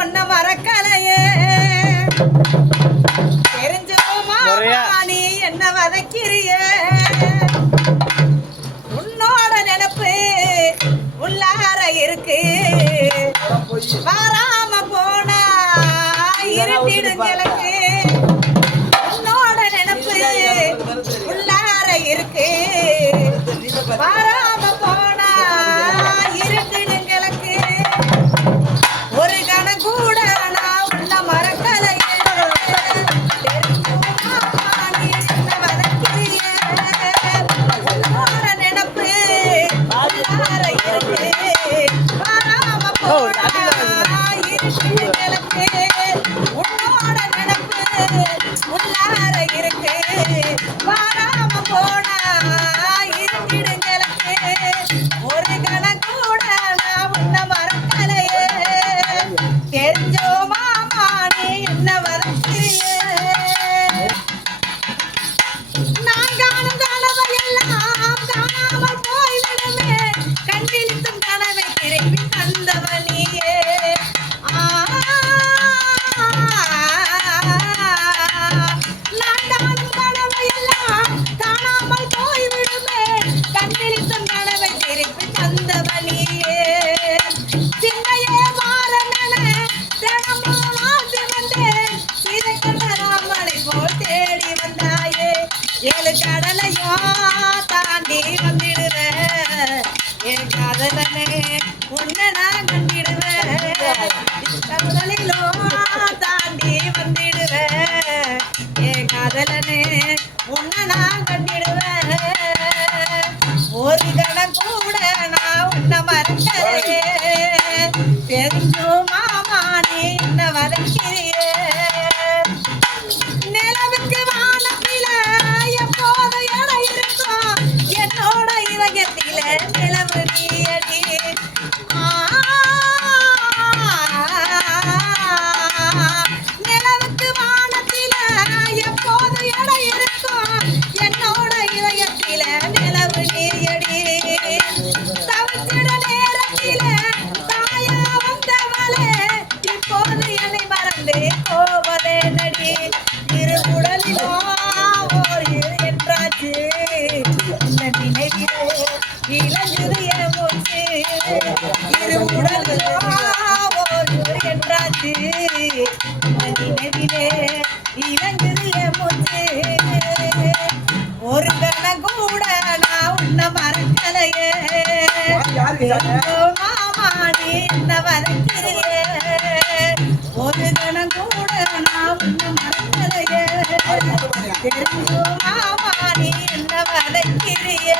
உன்ன மறக்கலையே தெரிஞ்சுமா நீ என்ன வதக்கிறிய உன்னோட நினைப்பு உள்ளார இருக்கு வராம போனா இருட்டிடுங்களுக்கு உன்னோட நினைப்பு உள்ளார இருக்கு வராம போனா இருட்டிடுங்களுக்கு ஒரு கணம் கூட நான் உன்ன மறக்கலையே என்ன வதக்கிறிய உன்னோட நினைப்பு உள்ளார இருக்கு வராம போனா இருட்டிடுங்களுக்கு உன்னோட நினைப்பு உள்ளார இருக்கு வராம போனா இருட்டிடுங்களுக்கு ஒரு கணம் கூட நான் உன்ன மறக்கலையே தெரிஞ்சோ மாமா நீ என்ன வதக்கிறிய நான் காணும் கனவையெல்லாம் காணாமல் போய்விடுமே கண்விழித்தும் கனவை திருப்பி தந்தவனியே நான் காணும் கனவையெல்லாம் காணாமல் போய்விடுமே கண்விழித்தும் கனவை திருப்பி தந்தவனியே சிந்தையே மாறனென தினமும் வாழ்ந்து வந்தேன் சிறை கண்ட ராமனை போல் தேடி வந்தாயே ஏழு கடலையும் தாண்டி வந்திடுவேன் என் காதலனே உன்னை நான் கண்டிடுவேன் கடலிலும் தாண்டி வந்திடுவேன் என் காதலனே உன்னை நான் கண்டிடுவேன் ஒரு கணம் கூட நான் உன்னை மறக்கலையே தெரிஞ்சோ மாமா நீ என்ன வதக்கிறிய நிலவுக்கு வானத்தில எப்போது இடம் இருக்கும் என்னோட இதயத்தில நிலவு நீயடி நிலவுக்கு வானத்தில எப்போது இடம் இருக்கும் என்னோட இதயத்தில நிலவு நீயடி தவிர்த்திட நேரத்தில தாயா வந்தவளே இப்போது என்னை மறந்து போவதே நடி இருவுடலிலோ ஓர் இரு என்றாச்சு இந்த நினைவிலே இளஞ்சிறு என் மூச்சு இருவுடலிலோ ஓர் இரு என்றாச்சு இந்த நினைவிலே இளஞ்சிறு என் மூச்சு ஒரு கணம் கூட நான் உன்னை மறக்கலையே மாமா நீ என்ன வதக்கிறிய ஒரு கணம் கூட நான் உன்னை மறக்கலையே தெரிஞ்சோ மாமா நீ என்ன வதக்கிறிய